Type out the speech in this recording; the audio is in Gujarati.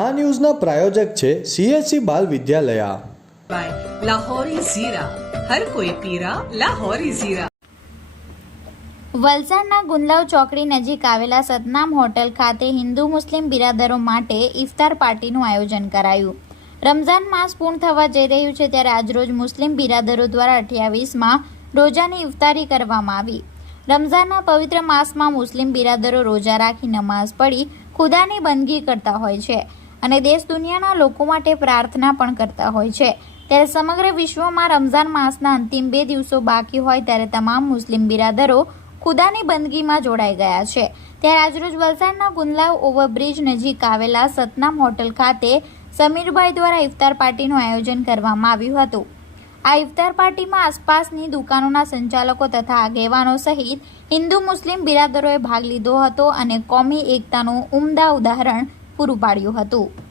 આ ન્યૂઝના પ્રાયોજક છે સીએસસી બાલ વિદ્યાલયા. વલસાડના ગુંદલાવ ચોકડી નજીક આવેલા સતનામ હોટલ ખાતે હિન્દુ મુસ્લિમ બિરાદરો માટે ઇફતાર પાર્ટીનું આયોજન કરાયું. રમઝાન માસ પૂર્ણ થવા જઈ રહ્યું છે ત્યારે આજરોજ મુસ્લિમ બિરાદરો દ્વારા અઠ્યાવીસમાં રોજાની ઇફતારી કરવામાં આવી. રમઝાનના પવિત્ર માસમાં મુસ્લિમ બિરાદરો રોજા રાખી નમાઝ પડી ખુદાની બંદગી કરતા હોય છે. અને દેશ દુનિયાના લોકો માટે પ્રાર્થના પણ કરતા હોય છે. ત્યારે સમગ્ર વિશ્વમાં રમઝાન માસના અંતિમ બે દિવસો બાકી હોય ત્યારે તમામ મુસ્લિમ બિરાદરો ખુદાની બંદગીમાં જોડાઈ ગયા છે. ત્યારે આજરોજ વલસાડના ગુંદલાવ ઓવરબ્રિજ નજીક આવેલા સતનામ હોટલ ખાતે સમીરભાઈ દ્વારા ઇફતાર પાર્ટીનું આયોજન કરવામાં આવ્યું હતું. આ ઇફતાર પાર્ટીમાં આસપાસની દુકાનોના સંચાલકો તથા આગેવાનો સહિત હિન્દુ મુસ્લિમ બિરાદરોએ ભાગ લીધો હતો અને કોમી એકતાનું ઉમદા ઉદાહરણ પૂરું પાડ્યું હતું.